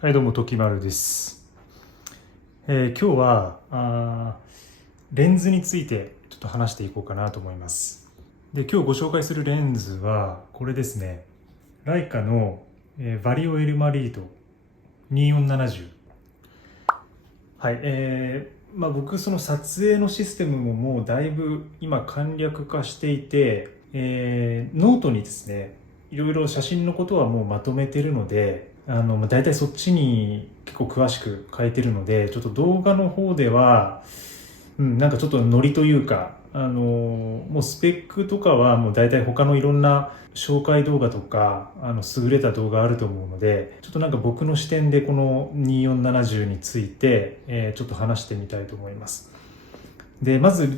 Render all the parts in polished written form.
はい、どうも、ときまるです。今日はレンズについてちょっと話していこうかなと思います。で、今日ご紹介するレンズはこれですね。ライカの、バリオエルマリート2470。はい、僕その撮影のシステムももうだいぶ今簡略化していて、ノートにですね、いろいろ写真のことはもうまとめてるので、だいたいそっちに結構詳しく変えてるので、ちょっと動画の方では、なんかちょっとノリというか、もうスペックとかはもう大体他のいろんな紹介動画とか優れた動画あると思うので、ちょっとなんか僕の視点でこの2470について、ちょっと話してみたいと思います。でまず、ズ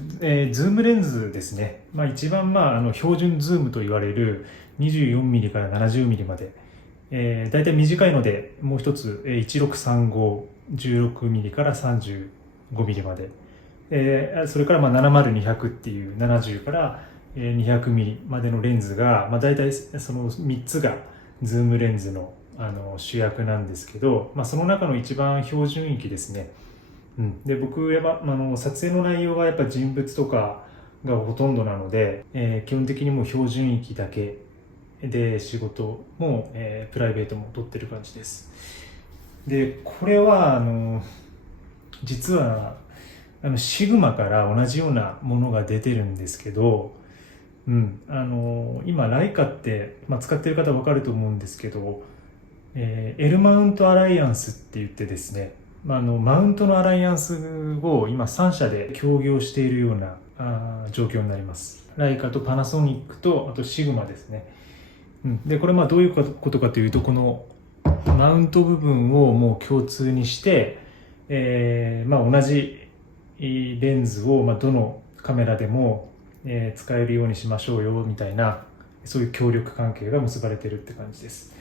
ームレンズですね。一番、標準ズームと言われる 24mm から 70mm まで、だいたい短いのでもう一つ、1635 16mm から 35mm まで、それから70200っていう70から200ミリまでのレンズが、だいたいその3つがズームレンズの主役なんですけど、その中の一番標準域ですね。で僕は撮影の内容がやっぱ人物とかがほとんどなので、基本的にもう標準域だけで仕事も、プライベートも撮ってる感じです。でこれは実はシグマから同じようなものが出てるんですけど、今ライカって、使ってる方分かると思うんですけど、L マウントアライアンスって言ってですね、マウントのアライアンスを今3社で協業しているような状況になります。ライカとパナソニックとあとシグマですね。でこれどういうことかというと、このマウント部分をもう共通にして、同じレンズをどのカメラでも使えるようにしましょうよみたいな、そういう協力関係が結ばれてるって感じです。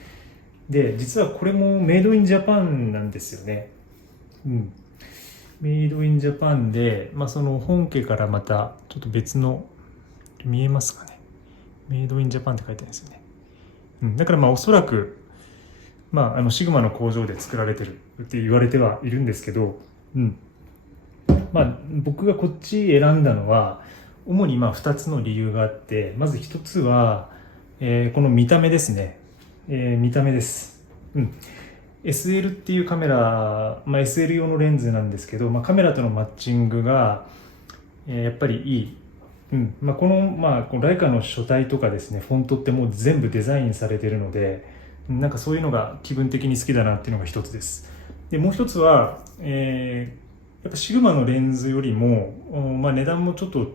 で実はこれもメイドインジャパンなんですよね。メイドインジャパンで、その本家からまたちょっと別の、見えますかね、メイドインジャパンって書いてあるんですよね。だからおそらく、シグマの工場で作られてるって言われてはいるんですけど、僕がこっち選んだのは主に2つの理由があって、まず1つは、この見た目ですね。見た目です。SL っていうカメラ、SL 用のレンズなんですけど、カメラとのマッチングが、やっぱりいい。このライカの書体とかですね、フォントってもう全部デザインされてるので、なんかそういうのが気分的に好きだなっていうのが一つです。でもう一つは、やっぱシグマのレンズよりも、値段もちょっと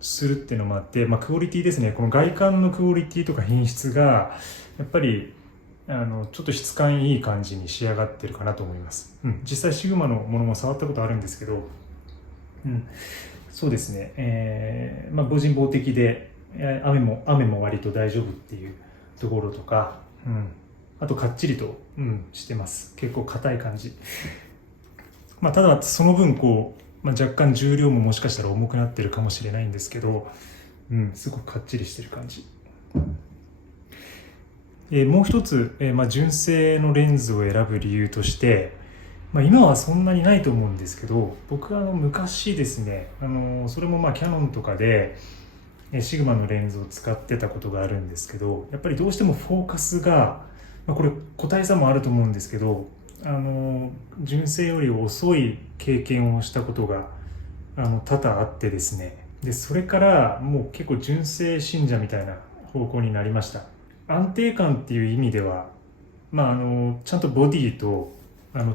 するっていうのもあって、クオリティですね。この外観のクオリティとか品質がやっぱりちょっと質感いい感じに仕上がってるかなと思います。実際シグマのものも触ったことあるんですけど、そうですね、防塵防滴で雨も割と大丈夫っていうところとか、あとかっちりと、してます。結構硬い感じ。ただその分若干重量ももしかしたら重くなってるかもしれないんですけど、すごくかっちりしてる感じ。もう一つ、純正のレンズを選ぶ理由として、今はそんなにないと思うんですけど、僕は昔ですね、それもキヤノンとかでシグマのレンズを使ってたことがあるんですけど、やっぱりどうしてもフォーカスが、これ個体差もあると思うんですけど、純正より遅い経験をしたことが多々あってですね、でそれからもう結構純正信者みたいな方向になりました。安定感っていう意味では、ちゃんとボディと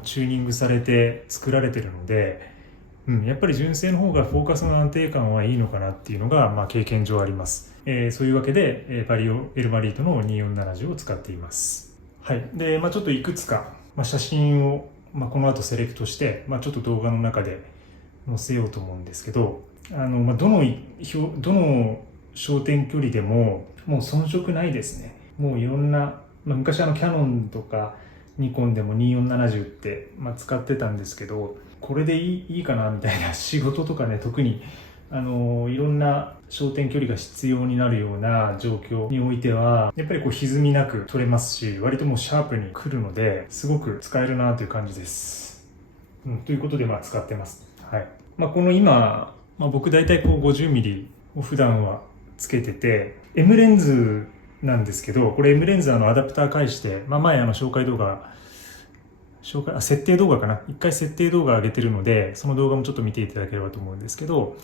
チューニングされて作られてるので、やっぱり純正の方がフォーカスの安定感はいいのかなっていうのが、経験上あります。そういうわけで、バリオエルマリートの2470を使っています。はい。で、ちょっといくつか、写真を、この後セレクトして、ちょっと動画の中で載せようと思うんですけど、どの焦点距離でももう遜色ないですね。もういろんな、昔キヤノンとかニコンでも2470って、使ってたんですけど、これでいいかなみたいな仕事とかね、特にいろんな焦点距離が必要になるような状況においてはやっぱりこう歪みなく撮れますし、割ともうシャープに来るのですごく使えるなという感じです。ということで使ってます。はい。この今、僕大体こう 50mm を普段はつけてて、M レンズなんですけど、これ M レンズアダプター介して、前紹介動画設定動画かな、一回設定動画上げてるので、その動画もちょっと見ていただければと思うんですけど、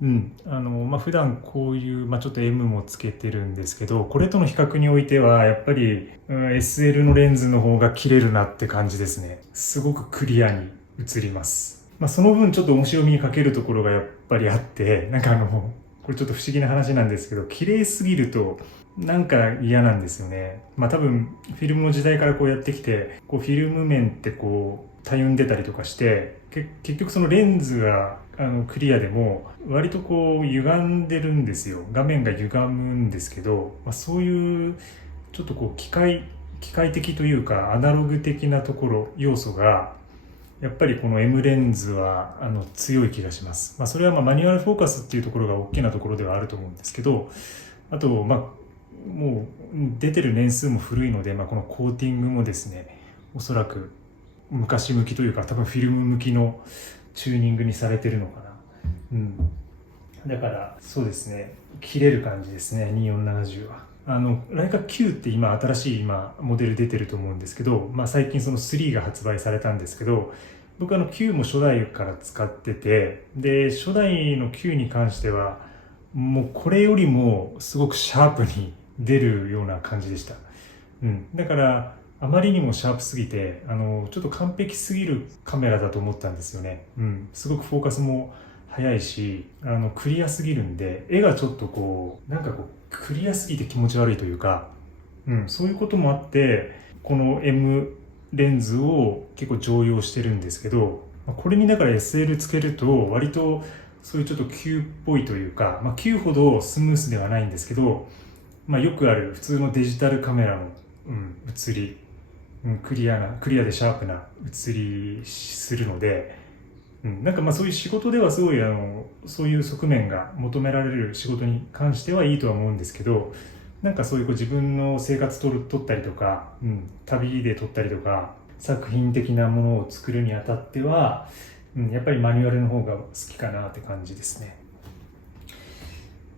普段こういう、ちょっと M もつけてるんですけど、これとの比較においてはやっぱり、SL のレンズの方が切れるなって感じですね。すごくクリアに映ります。その分ちょっと面白みに欠けるところがやっぱりあって、これちょっと不思議な話なんですけど、綺麗すぎるとなんか嫌なんですよね。多分フィルムの時代からこうやってきて、こうフィルム面ってこうたゆんでたりとかして、結局そのレンズがクリアでも割とこう歪んでるんですよ。画面が歪むんですけど、そういうちょっとこう機械的というかアナログ的なところ要素がやっぱりこの M レンズは強い気がします。それはマニュアルフォーカスっていうところが大きなところではあると思うんですけど、あともう出てる年数も古いので、このコーティングもですね、おそらく昔向きというか多分フィルム向きのチューニングにされてるのかな。だからそうですね、切れる感じですね、2470は。ライカ Q って今新しいモデル出てると思うんですけど、最近その3が発売されたんですけど、僕Q も初代から使ってて、で初代の Q に関してはもうこれよりもすごくシャープに出るような感じでした。だからあまりにもシャープすぎてちょっと完璧すぎるカメラだと思ったんですよね。すごくフォーカスも早いしクリアすぎるんで、絵がちょっとこうクリアすぎて気持ち悪いというか、そういうこともあってこの M レンズを結構常用してるんですけど、これにだから SL つけると割とそういうちょっと Q っぽいというか、Q ほどスムースではないんですけど、よくある普通のデジタルカメラの、写り、クリアでシャープな写りするので、そういう仕事ではすごいそういう側面が求められる仕事に関してはいいとは思うんですけど、そういう自分の生活撮ったりとか、旅で撮ったりとか作品的なものを作るにあたっては、やっぱりマニュアルの方が好きかなって感じですね。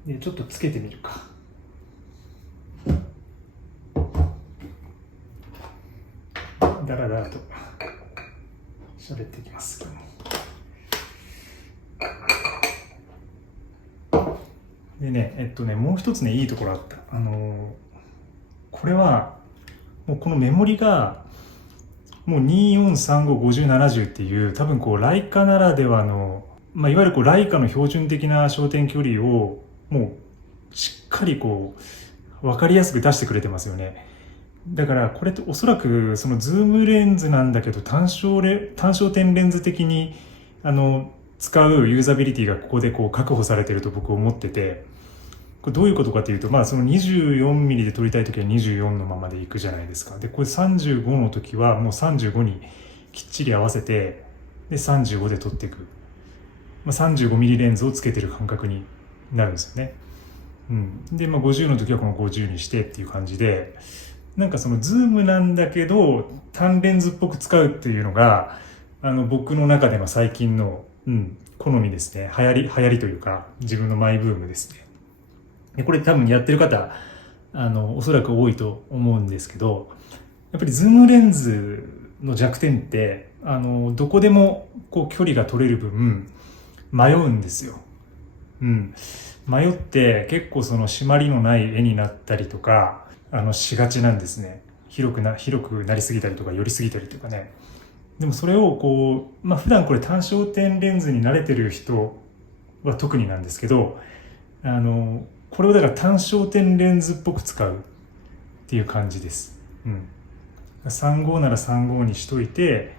でちょっとつけてみるか。だらだらと喋っていきます。でね、もう一つね、いいところあった。これはもうこのメモリがもう24355070っていう多分こうライカならではの、いわゆるこうライカの標準的な焦点距離をもうしっかりこう分かりやすく出してくれてますよね。だからこれっておそらくそのズームレンズなんだけど単焦点レンズ的に使うユーザビリティがここでこう確保されてると僕思ってて、これどういうことかというと、その 24mm で撮りたい時は24のままでいくじゃないですか。でこれ35の時はもう35にきっちり合わせて、で35で撮っていく、35mm レンズをつけてる感覚になるんですよね。で、50の時はこの50にしてっていう感じで、そのズームなんだけど単レンズっぽく使うっていうのが僕の中での最近の、好みですね。流行りというか自分のマイブームですね。でこれ多分やってる方おそらく多いと思うんですけど、やっぱりズームレンズの弱点ってどこでもこう距離が取れる分迷うんですよ。迷って結構その締まりのない絵になったりとかしがちなんですね。広くなりすぎたりとか寄りすぎたりとかね。でもそれをこう、普段これ単焦点レンズに慣れてる人は特になんですけど、これをだから単焦点レンズっぽく使うっていう感じです。35なら35にしといて、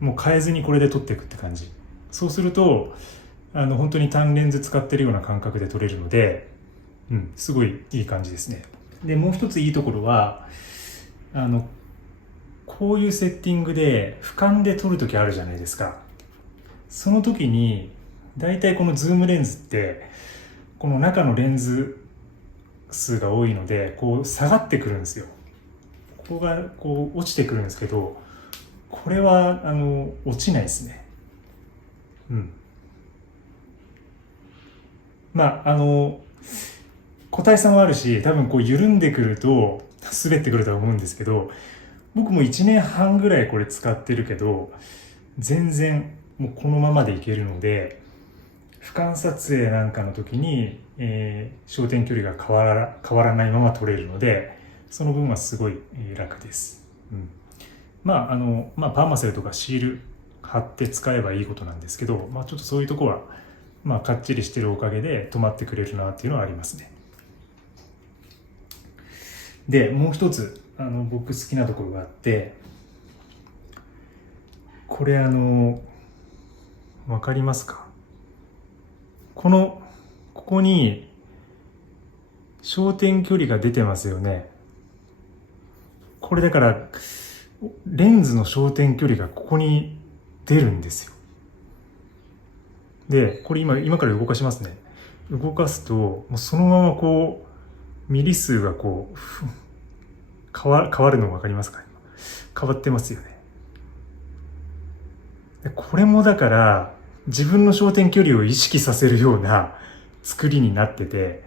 もう変えずにこれで撮っていくって感じ。そうすると本当に単レンズ使ってるような感覚で撮れるので、すごいいい感じですね。でもう一ついいところはこういうセッティングで俯瞰で撮るときあるじゃないですか。その時にだいたいこのズームレンズってこの中のレンズ数が多いのでこう下がってくるんですよ。ここがこう落ちてくるんですけど、これは落ちないですね。まあ個体差もあるし、多分こう緩んでくると滑ってくるとは思うんですけど、僕も1年半ぐらいこれ使ってるけど全然もうこのままでいけるので、俯瞰撮影なんかの時に、焦点距離が変わらないまま撮れるので、その分はすごい楽です。パーマセルとかシール貼って使えばいいことなんですけど、ちょっとそういうとこはかっちりしてるおかげで止まってくれるなっていうのはありますね。でもう一つ僕好きなところがあって、これ分かりますか？ここに焦点距離が出てますよね。これだからレンズの焦点距離がここに出るんですよ。でこれ今から動かしますね。動かすともうそのままこうミリ数がこう変わるの分かりますか？変わってますよね。でこれもだから自分の焦点距離を意識させるような作りになってて、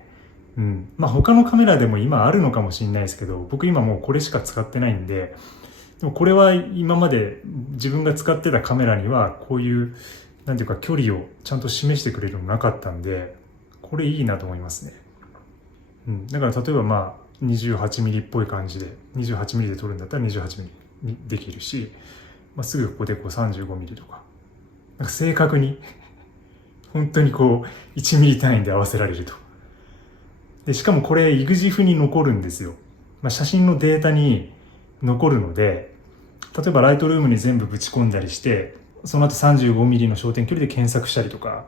他のカメラでも今あるのかもしれないですけど、僕今もうこれしか使ってないんで、でもこれは今まで自分が使ってたカメラにはこういうなんていうか距離をちゃんと示してくれるのなかったんで、これいいなと思いますね。だから例えば28ミリっぽい感じで28ミリで撮るんだったら28ミリにできるし、すぐここで35ミリとか、なんか正確に本当に1ミリ単位で合わせられると。でしかもこれ EXIF に残るんですよ。写真のデータに残るので、例えばライトルームに全部ぶち込んだりして、その後35ミリの焦点距離で検索したりとか、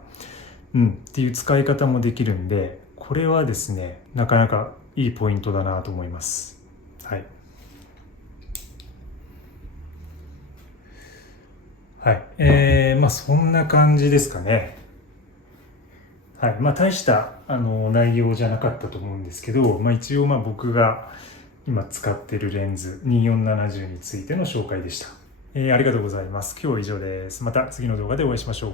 っていう使い方もできるんで、これはですねなかなかいいポイントだなと思います。そんな感じですかね。大した内容じゃなかったと思うんですけど、一応僕が今使ってるレンズ2470についての紹介でした。ありがとうございます。今日は以上です。また次の動画でお会いしましょう。